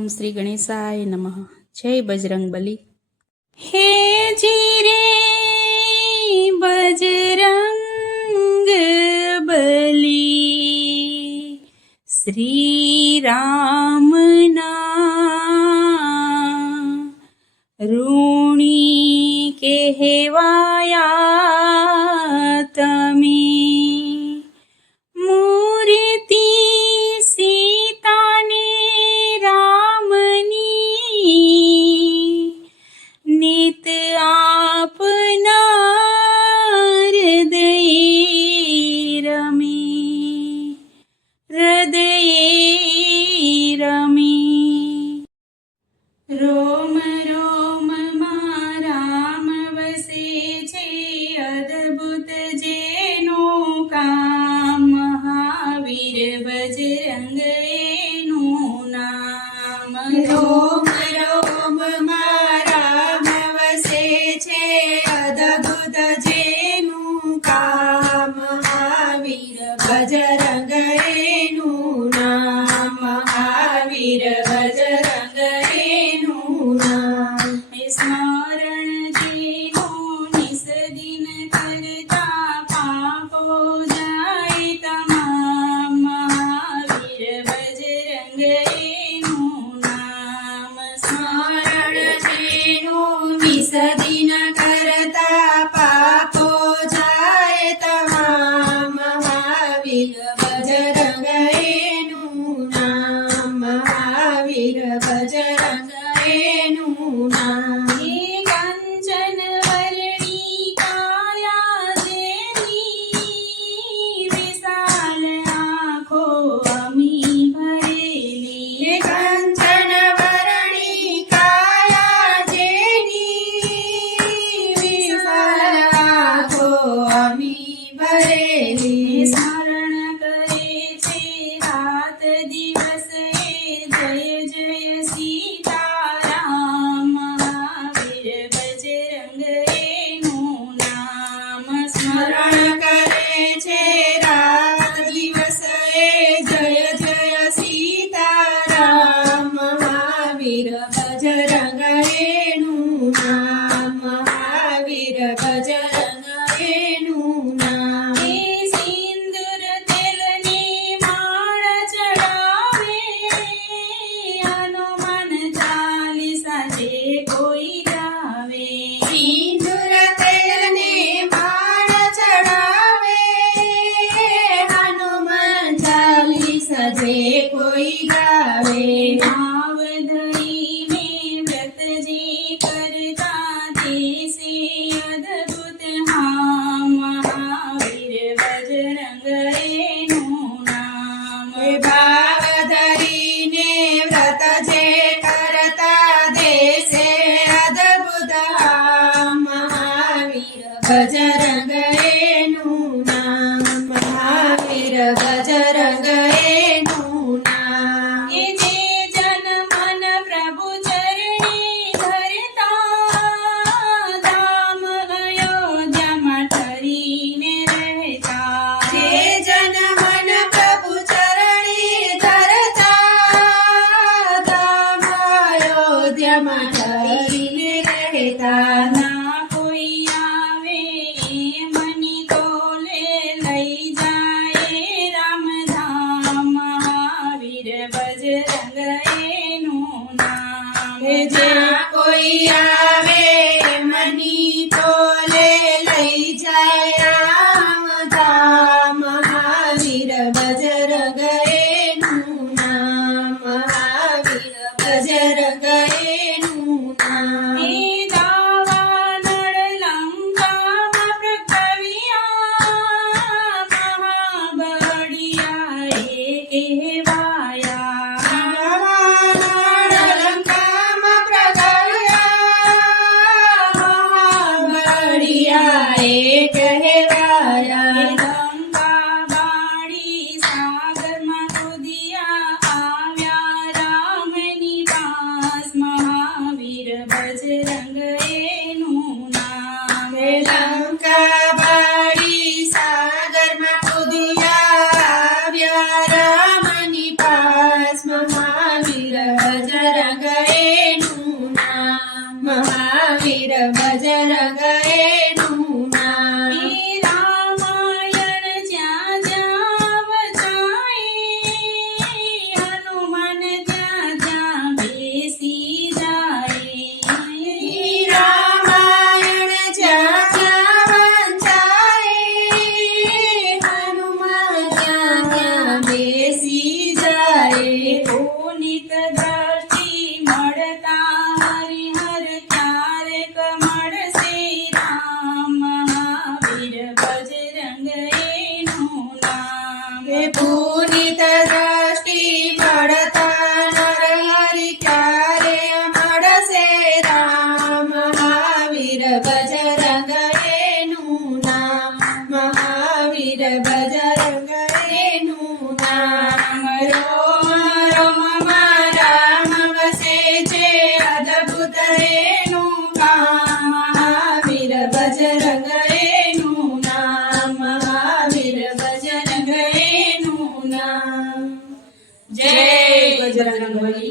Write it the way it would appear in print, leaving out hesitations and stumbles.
ઓમ શ્રી ગણેશાય નમઃ. જય બજરંગબલી. હે જીરે બજરંગ બલી, શ્રી રામના ઋણી કહેવાયા તમે. મૂર્તિ સીતાને રામની નિત આપનાર હૃદયે રમી, હૃદયે રમી. રોમ રોમમાં રામ વસે છે, અદ્ભુત જેનું કામ. મહાવીર બજરંગ એનું નામ. રોમ રોમમાં રામ વસે છે, અદ્ભુત જેનું કામ. મહાવીર બજરંગ એનું નામ. મહાવીર બજરંગ એનું નામ. સ્મરણ જેનું નિસ દિન કરતા પાપો જાય તમામ. મહાવીર બજરંગ એનું નામ. સ્મરણ જેનું નિસ દિન કરતા પાપો જાય તમામ. મહાવીર બજરંગ એનું નામ. મહાવીર બજરંગ એનું નામ. કંચન વરણી કાયા જેની, વિશાળ આંખો અમી ભરેલી. કંચન વરણી કાયા જેની, વિશાળ આંખો અમી ભરેલી. સ્મરણ કરે છે રાત દિવસ જય જય સીતારામ. મહાવીર બજરંગ એનું નામ. સ્મરણ કરે છે રાત દિવસ જય જય સીતારામ. મહાવીર બજરંગ એનું નામ. મહાવીર બજરંગ એનું નામ. સિંદૂર તેલની માળ ચડાવે, હનુમાન ચાલીસા જે કોઈ ગાવે. સિંદૂર તેલની માળ ચડાવે, હનુમાન ચાલીસા જે કોઈ ગાવે. ભાવ ધરીને વ્રત જે કરતા તે સે અદ્ભુત હામ. મહાવીર બજરંગ એનું નામ. ભાવ ધરીને વ્રત જે કરતા દેશે અદ્ભુત હામ. મહાવીર બજરંગ એનું નામ. મહાવીર બજરંગ એનું નામ. એ જે જન મન પ્રભુ ચરણે ધરતા, ધામ અયોધ્યામાં ઠરીને રહેતા. જે જન મન પ્રભુ ચરણે ધરતા, ધામ અયોધ્યામાં ઠરીને રહેતા. ના કોઈ આવે મની તોલે લઈ જાય રામધામ. મહાવીર બજરંગ એનું નામ. જ્યાં કોઈ આવે મની તોલે લઈ જાય રામધામ. મહાવીર બજરંગ એનું નામ. મહાવીર બજરંગ એનું નામ. એ દાવાનળ લંકામાં પ્રગટ્યા, મહાબળિયા એ કહેવાયા. દાવાનળ લંકામાં પ્રગટ્યા, મહાબળિયા એ કહેવાયા. લંકા બાળી સાગરમાં કૂદિયા આવ્યા રામની પાસ. મહાવીર બજરંગ એનું નામ. લંકા બાળી સાગરમાં કૂદિયા આવ્યા રામની પાસ. મહાવીર બજરંગ બજરંગ એનું નામ. હે રામાયણ જ્યાં જ્યાં વચાય, હનુમાન જ્યાં જ્યાં બેસી જાય. રામાયણ જ્યાં જ્યાં વંચાય, હનુમાન જ્યાં જ્યાં બેસી જાય. પુનિત દ્રષ્ટિ મળતા હરિહર ક્યારેક મળશે રામ, મહાવીર બજરંગ એનું નામ. હે પુનિત દ્રષ્ટિ મળતા નરહરિ ક્યારે મળશે રામ, મહાવીર બજરંગ એનું નામ. મહાવીર બજરંગ એનું નામ. રોમ રોમમાં રામ વસે છે, અદ્ભુત એનું કામ. મહાવીર બજરંગ એનું નામ, મહાવીર બજરંગ એનું નામ. જય બજરંગ બલી.